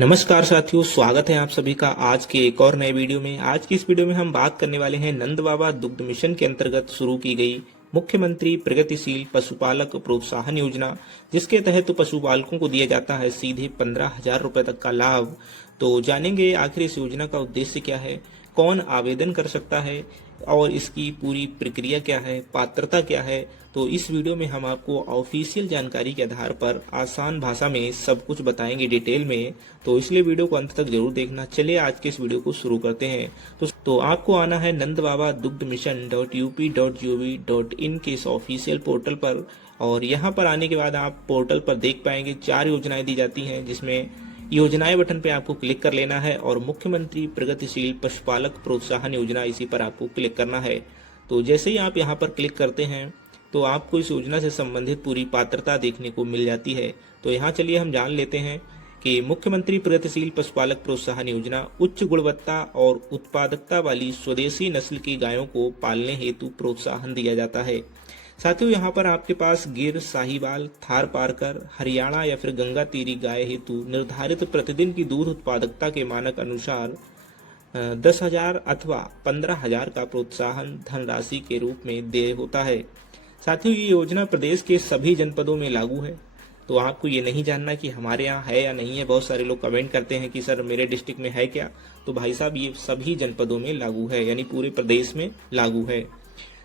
नमस्कार साथियों, स्वागत है आप सभी का आज के एक और नए वीडियो में। आज की इस वीडियो में हम बात करने वाले हैं नंद बाबा दुग्ध मिशन के अंतर्गत शुरू की गई मुख्यमंत्री प्रगतिशील पशुपालक प्रोत्साहन योजना, जिसके तहत पशुपालकों को दिया जाता है सीधे 15,000 रुपए तक का लाभ। तो जानेंगे आखिर इस योजना का उद्देश्य क्या है, कौन आवेदन कर सकता है और इसकी पूरी प्रक्रिया क्या है, पात्रता क्या है। तो इस वीडियो में हम आपको ऑफिशियल जानकारी के आधार पर आसान भाषा में सब कुछ बताएंगे डिटेल में, तो इसलिए वीडियो को अंत तक जरूर देखना। चलिए आज के इस वीडियो को शुरू करते हैं। तो आपको आना है नंद बाबा दुग्ध मिशन .up.gov.in के इस ऑफिशियल पोर्टल पर, और यहाँ पर आने के बाद आप पोर्टल पर देख पाएंगे 4 योजनाएं दी जाती हैं, जिसमें योजनाएं बटन पे आपको क्लिक कर लेना है और मुख्यमंत्री प्रगतिशील पशुपालक प्रोत्साहन योजना इसी पर आपको क्लिक करना है। तो जैसे ही आप यहाँ पर क्लिक करते हैं तो आपको इस योजना से संबंधित पूरी पात्रता देखने को मिल जाती है। तो यहाँ चलिए हम जान लेते हैं कि मुख्यमंत्री प्रगतिशील पशुपालक प्रोत्साहन योजना उच्च गुणवत्ता और उत्पादकता वाली स्वदेशी नस्ल की गायों को पालने हेतु प्रोत्साहन दिया जाता है। साथियों, यहाँ पर आपके पास गिर, साहिवाल, थार पारकर, हरियाणा या फिर गंगा तीरी गाय हेतु निर्धारित प्रतिदिन की दूध उत्पादकता के मानक अनुसार 10,000 अथवा 15,000 का प्रोत्साहन धनराशि के रूप में देय होता है। साथियों, ये योजना प्रदेश के सभी जनपदों में लागू है। तो आपको ये नहीं जानना कि हमारे यहाँ है या नहीं है। बहुत सारे लोग कमेंट करते हैं कि सर मेरे डिस्ट्रिक्ट में है क्या, तो भाई साहब ये सभी जनपदों में लागू है, यानी पूरे प्रदेश में लागू है।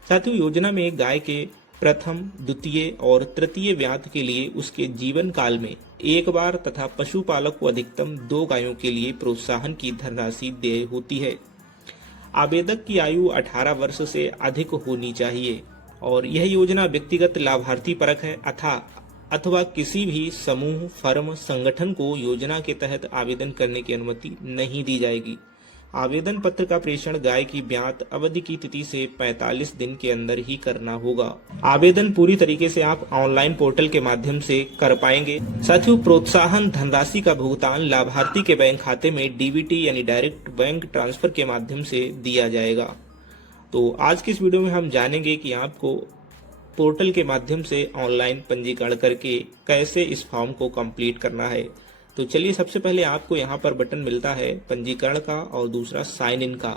साथियों, योजना में गाय के प्रथम, द्वितीय और तृतीय ब्यात के लिए उसके जीवन काल में एक बार तथा पशुपालक को अधिकतम 2 गायों के लिए प्रोत्साहन की धनराशि देय होती है। आवेदक की आयु 18 वर्ष से अधिक होनी चाहिए और यह योजना व्यक्तिगत लाभार्थी परक है अथवा किसी भी समूह, फर्म, संगठन को योजना के तहत आवेदन करने की अनुमति नहीं दी जाएगी। आवेदन पत्र का प्रेषण गाय की ब्यात अवधि की तिथि से 45 दिन के अंदर ही करना होगा। आवेदन पूरी तरीके से आप ऑनलाइन पोर्टल के माध्यम से कर पाएंगे। साथियों, प्रोत्साहन धनराशि का भुगतान लाभार्थी के बैंक खाते में डीबीटी यानी डायरेक्ट बैंक ट्रांसफर के माध्यम से दिया जाएगा। तो आज की इस वीडियो में हम जानेंगे कि आपको पोर्टल के माध्यम से ऑनलाइन पंजीकरण करके कैसे इस फॉर्म को कंप्लीट करना है। तो चलिए, सबसे पहले आपको यहाँ पर बटन मिलता है पंजीकरण का और दूसरा साइन इन का।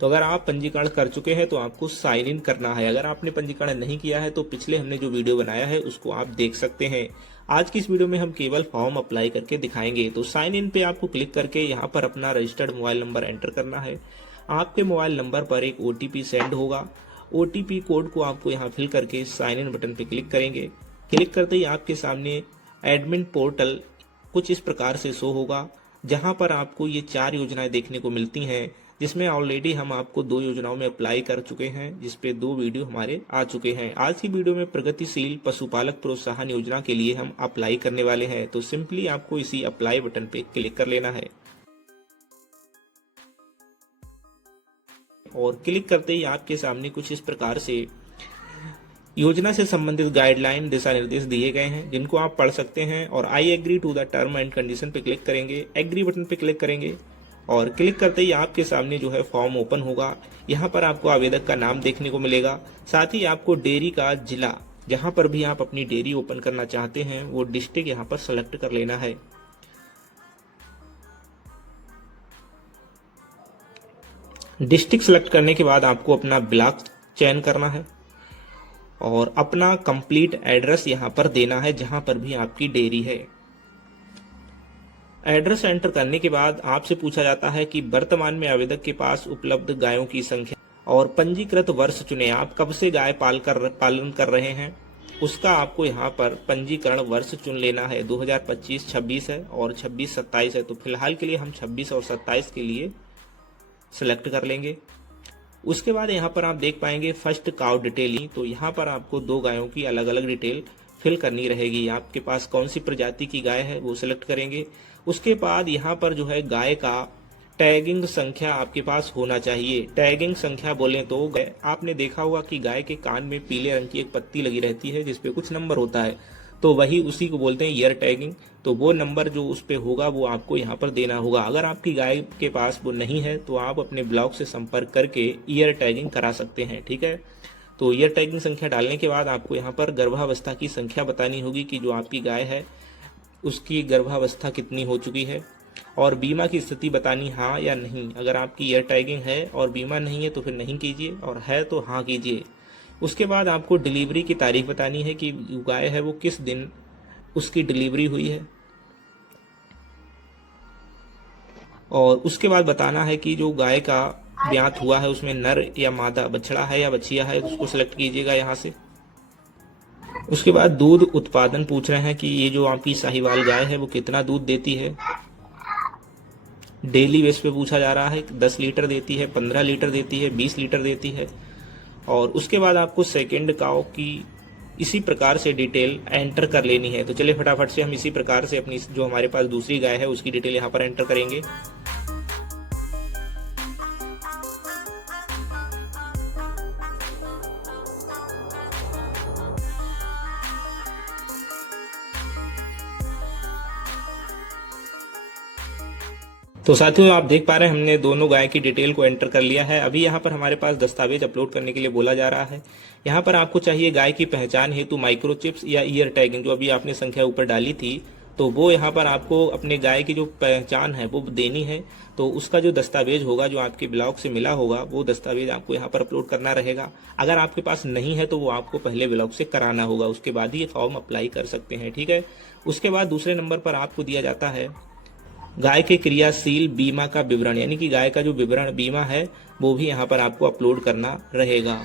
तो अगर आप पंजीकरण कर चुके हैं तो आपको साइन इन करना है। अगर आपने पंजीकरण नहीं किया है तो पिछले हमने जो वीडियो बनाया है उसको आप देख सकते हैं। आज की इस वीडियो में हम केवल फॉर्म अप्लाई करके दिखाएंगे। तो साइन इन पे आपको क्लिक करके यहाँ पर अपना रजिस्टर्ड मोबाइल नंबर एंटर करना है। आपके मोबाइल नंबर पर एक OTP सेंड होगा। OTP कोड को आपको यहाँ फिल करके साइन इन बटन पे क्लिक करेंगे। क्लिक करते ही आपके सामने एडमिन पोर्टल कुछ इस प्रकार से शो होगा, जहां पर आपको ये 4 योजनाएं देखने को मिलती हैं, जिसमें ऑलरेडी हम आपको 2 योजनाओं में अप्लाई कर चुके हैं, जिसपे 2 वीडियो हमारे आ चुके हैं। आज की वीडियो में प्रगतिशील पशुपालक प्रोत्साहन योजना के लिए हम अप्लाई करने वाले हैं। तो सिंपली आपको इसी अप्लाई बटन पे क्लिक कर लेना है और क्लिक करते ही आपके सामने कुछ इस प्रकार से योजना से संबंधित गाइडलाइन, दिशा निर्देश दिए गए हैं, जिनको आप पढ़ सकते हैं। और I agree to the term and condition पे क्लिक करेंगे, एग्री बटन पे क्लिक करेंगे और क्लिक करते ही आपके सामने जो है फॉर्म ओपन होगा। यहाँ पर आपको आवेदक का नाम देखने को मिलेगा, साथ ही आपको डेयरी का जिला, जहाँ पर भी आप अपनी डेयरी ओपन करना चाहते हैं वो डिस्ट्रिक्ट यहाँ पर सेलेक्ट कर लेना है। डिस्ट्रिक्ट सेलेक्ट करने के बाद आपको अपना ब्लॉक चयन करना है और अपना कंप्लीट एड्रेस यहाँ पर देना है, जहां पर भी आपकी डेयरी है। एड्रेस एंटर करने के बाद आपसे पूछा जाता है कि वर्तमान में आवेदक के पास उपलब्ध गायों की संख्या और पंजीकृत वर्ष चुने। आप कब से गाय पालन कर रहे हैं उसका आपको यहाँ पर पंजीकरण वर्ष चुन लेना है। 2025-26 है और 26-27 है। तो फिलहाल के लिए हम 26 और 27 के लिए सिलेक्ट कर लेंगे। उसके बाद यहाँ पर आप देख पाएंगे फर्स्ट काउ डिटेलिंग। तो यहाँ पर आपको 2 गायों की अलग अलग डिटेल फिल करनी रहेगी। आपके पास कौन सी प्रजाति की गाय है वो सिलेक्ट करेंगे। उसके बाद यहाँ पर जो है गाय का टैगिंग संख्या आपके पास होना चाहिए। टैगिंग संख्या बोले तो आपने देखा होगा कि गाय के कान में पीले रंग की एक पट्टी लगी रहती है जिसपे कुछ नंबर होता है, तो वही उसी को बोलते हैं ईयर टैगिंग। तो वो नंबर जो उस पे होगा वो आपको यहाँ पर देना होगा। अगर आपकी गाय के पास वो नहीं है तो आप अपने ब्लॉक से संपर्क करके ईयर टैगिंग करा सकते हैं। ठीक है, तो ईयर टैगिंग संख्या डालने के बाद आपको यहाँ पर गर्भावस्था की संख्या बतानी होगी कि जो आपकी गाय है उसकी गर्भावस्था कितनी हो चुकी है। और बीमा की स्थिति बतानी हाँ या नहीं। अगर आपकी ईयर टैगिंग है और बीमा नहीं है तो फिर नहीं कीजिए, और है तो हाँ कीजिए। उसके बाद आपको डिलीवरी की तारीख बतानी है कि जो गाय है वो किस दिन उसकी डिलीवरी हुई है, और उसके बाद बताना है कि जो गाय का ब्यात हुआ है उसमें नर या मादा, बछड़ा है या बछिया है, उसको सिलेक्ट कीजिएगा यहाँ से। उसके बाद दूध उत्पादन पूछ रहे हैं कि ये जो आपकी साहिवाल गाय है वो कितना दूध देती है। डेली बेस पे पूछा जा रहा है, 10 लीटर देती है, 15 लीटर देती है, 20 लीटर देती है। और उसके बाद आपको सेकेंड काउ की इसी प्रकार से डिटेल एंटर कर लेनी है। तो चलिए फटाफट से हम इसी प्रकार से अपनी जो हमारे पास दूसरी गाय है उसकी डिटेल यहाँ पर एंटर करेंगे। तो साथियों आप देख पा रहे हैं हमने दोनों गाय की डिटेल को एंटर कर लिया है। अभी यहाँ पर हमारे पास दस्तावेज अपलोड करने के लिए बोला जा रहा है। यहाँ पर आपको चाहिए गाय की पहचान हेतु माइक्रोचिप्स या ईयर टैगिंग, जो अभी आपने संख्या ऊपर डाली थी तो वो यहाँ पर आपको अपने गाय की जो पहचान है वो देनी है। तो उसका जो दस्तावेज होगा जो आपके ब्लॉक से मिला होगा वो दस्तावेज आपको यहाँ पर अपलोड करना रहेगा। अगर आपके पास नहीं है तो वो आपको पहले ब्लॉक से कराना होगा, उसके बाद ही ये फॉर्म अप्लाई कर सकते हैं, ठीक है। उसके बाद दूसरे नंबर पर आपको दिया जाता है गाय के क्रियाशील बीमा का विवरण, यानी कि गाय का जो विवरण बीमा है वो भी यहाँ पर आपको अपलोड करना रहेगा।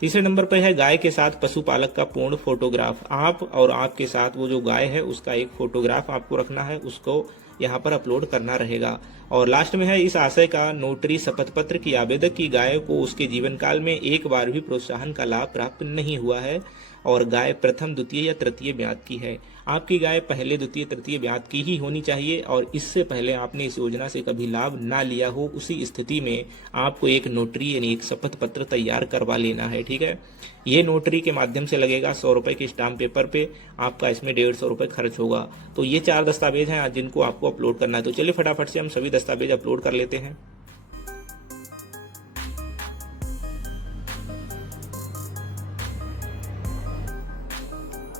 तीसरे नंबर पर है गाय के साथ पशुपालक का पूर्ण फोटोग्राफ। आप और आपके साथ वो जो गाय है उसका एक फोटोग्राफ आपको रखना है, उसको यहाँ पर अपलोड करना रहेगा। और लास्ट में है इस आशय का नोटरी शपथ पत्र की आवेदक की गाय को उसके जीवन काल में एक बार भी प्रोत्साहन का लाभ प्राप्त नहीं हुआ है और गाय प्रथम, द्वितीय या तृतीय ब्यात की है। आपकी गाय पहले, द्वितीय, तृतीय ब्यात की ही होनी चाहिए और इससे पहले आपने इस योजना से कभी लाभ ना लिया हो। उसी स्थिति में आपको एक नोटरी यानी एक शपथ पत्र तैयार करवा लेना है, ठीक है। ये नोटरी के माध्यम से लगेगा 100 रुपए के स्टाम्प पेपर पे, आपका इसमें 150 रुपए खर्च होगा। तो ये 4 दस्तावेज हैं जिनको आपको अपलोड करना है। तो चलिए फटाफट से हम सभी दस्तावेज अपलोड कर लेते हैं।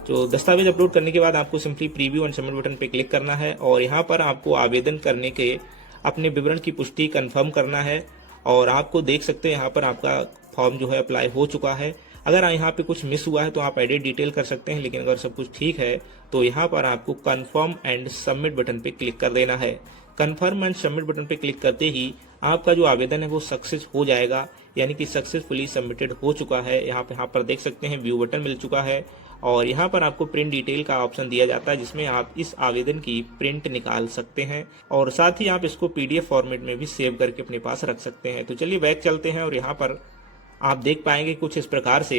तो दस्तावेज अपलोड करने के बाद आपको simply preview and submit button पे क्लिक करना है और यहाँ पर आपको आवेदन करने के अपने विवरण की पुष्टि कंफर्म करना है। और आपको देख सकते हैं यहाँ पर आपका फॉर्म जो है अप्लाई हो चुका है। अगर यहाँ पे कुछ मिस हुआ है तो आप एडिट डिटेल कर सकते हैं, लेकिन अगर सब कुछ ठीक है तो यहाँ पर आपको कंफर्म एंड सबमिट बटन पे क्लिक कर देना है। कंफर्म एंड सबमिट बटन पे क्लिक करते ही आपका जो आवेदन है वो सक्सेस हो जाएगा, यानी कि सक्सेसफुली सबमिटेड हो चुका है। यहाँ पर देख सकते हैं व्यू बटन मिल चुका है और यहाँ पर आपको प्रिंट डिटेल का ऑप्शन दिया जाता है जिसमें आप इस आवेदन की प्रिंट निकाल सकते हैं और साथ ही आप इसको PDF फॉर्मेट में भी सेव करके अपने पास रख सकते हैं। तो चलिए बैक चलते हैं और यहाँ पर आप देख पाएंगे कुछ इस प्रकार से।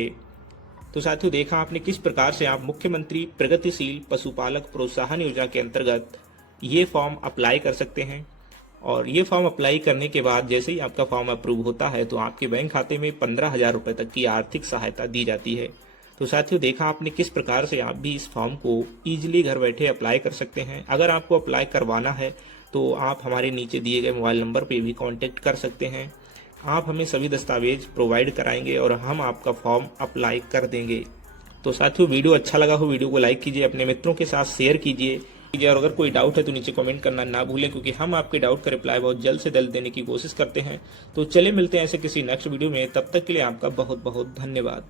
तो साथियों देखा आपने किस प्रकार से आप मुख्यमंत्री प्रगतिशील पशुपालक प्रोत्साहन योजना के अंतर्गत ये फॉर्म अप्लाई कर सकते हैं। और ये फॉर्म अप्लाई करने के बाद जैसे ही आपका फॉर्म अप्रूव होता है तो आपके बैंक खाते में 15,000 रुपए तक की आर्थिक सहायता दी जाती है। तो साथियों देखा आपने किस प्रकार से आप भी इस फॉर्म को इजीली घर बैठे अप्लाई कर सकते हैं। अगर आपको अप्लाई करवाना है तो आप हमारे नीचे दिए गए मोबाइल नंबर पे भी कांटेक्ट कर सकते हैं। आप हमें सभी दस्तावेज प्रोवाइड कराएंगे और हम आपका फॉर्म अप्लाई कर देंगे। तो साथियों वीडियो अच्छा लगा हो वीडियो को लाइक कीजिए, अपने मित्रों के साथ शेयर कीजिए और अगर कोई डाउट है तो नीचे कमेंट करना ना भूलें, क्योंकि हम आपके डाउट का रिप्लाई बहुत जल्द से जल्द देने की कोशिश करते हैं। तो चलिए मिलते हैं ऐसे किसी नेक्स्ट वीडियो में, तब तक के लिए आपका बहुत बहुत धन्यवाद।